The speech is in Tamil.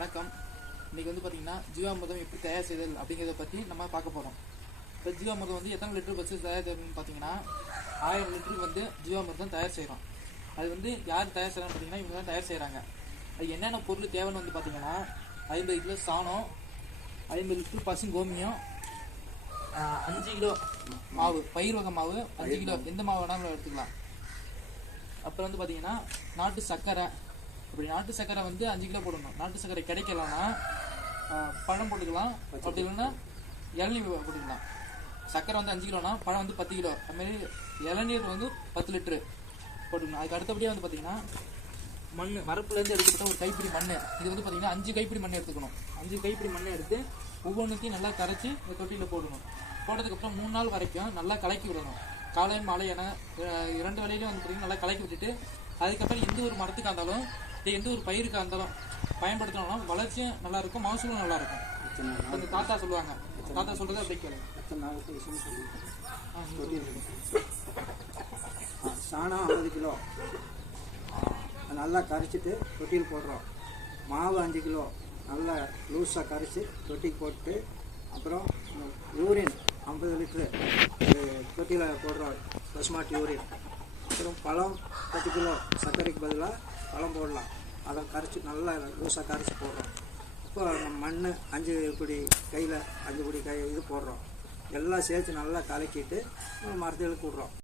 வணக்கம். இன்னைக்கு வந்து பார்த்தீங்கன்னா ஜீவாமிர்தம் எப்படி தயார் செய்தல் அப்படிங்கிறத பற்றி நம்ம பார்க்க போகிறோம் இப்போ ஜீவாமிர்தம் வந்து எத்தனை லிட்டர் வச்சு தயார் செய்யணும்னு பார்த்தீங்கன்னா ஆயிரம் லிட்டர் வந்து ஜீவாமிர்தம் தயார் செய்கிறோம் அது வந்து யார் தயார் செய்கிறான்னு பார்த்தீங்கன்னா இவங்க தான் தயார் செய்கிறாங்க அது என்னென்ன பொருள் தேவைன்னு வந்து பார்த்தீங்கன்னா ஐம்பது கிலோ சாணம் ஐம்பது லிட்டர் பசு கோமியம் அஞ்சு கிலோ மாவு பயிர் வகை மாவு அஞ்சு கிலோ எந்த மாவு வேணாலும் எடுத்துக்கலாம். அப்புறம் வந்து பார்த்தீங்கன்னா நாட்டு சர்க்கரை அப்படி நாட்டு சர்க்கரை வந்து அஞ்சு கிலோ போடணும். நாட்டு சர்க்கரை கிடைக்கலன்னா பழம் போட்டுக்கலாம். அப்படி இல்லைன்னா இளநீர் போட்டுக்கலாம். சர்க்கரை வந்து அஞ்சு கிலோனா பழம் வந்து பத்து கிலோ. அதுமாரி இளநீர் வந்து பத்து லிட்டரு போட்டுக்கணும். அதுக்கு அடுத்தபடியாக வந்து பார்த்தீங்கன்னா மண் வரப்புலேருந்து எடுக்கப்பட்ட ஒரு கைப்பிடி மண் இது வந்து பார்த்தீங்கன்னா அஞ்சு கைப்பிடி மண் எடுத்துக்கணும். அஞ்சு கைப்பிடி மண்ணை எடுத்து ஒவ்வொன்றுத்தையும் நல்லா கரைச்சி இந்த தொட்டியில் போடணும். போட்டதுக்கப்புறம் மூணு நாள் வரைக்கும் நல்லா கலக்கி விடணும். காலை மாலை என இரண்டு வேலையிலும் வந்து பார்த்தீங்கன்னா நல்லா கலக்கி விட்டுட்டு அதுக்கப்புறம் எந்த ஒரு மரத்துக்காக இருந்தாலும் இல்லை எந்த ஒரு பயிருக்காக இருந்தாலும் பயன்படுத்தினாலும் வளர்ச்சியும் நல்லா இருக்கும் மகசூலும் நல்லா இருக்கும் தாத்தா சொல்லுவாங்க. தாத்தா சொல்றது அப்படியே கேளுங்க. நாளுக்கு சாணம் ஐம்பது கிலோ. அதை நல்லா கரைச்சிட்டு தொட்டியில் போடுறோம். மாவு அஞ்சு கிலோ. நல்லா லூஸாக கரைச்சி தொட்டி போட்டு அப்புறம் யூரின் ஐம்பது லிட்ரு தொட்டியில் போடுறோம். பசுமாட்டு யூரின். அப்புறம் பழம் பத்து கிலோ சர்க்கரைக்கு பதிலாக பழம் போடலாம். அதை கரைச்சி நல்லா லூஸாக கரைச்சி போடுறோம். இப்போ மண் அஞ்சு இப்படி கையில் அஞ்சு பிடி கை இது போடுறோம். எல்லாம் சேர்த்து நல்லா கலக்கிட்டு மரத்துகளுக்கு விட்றோம்.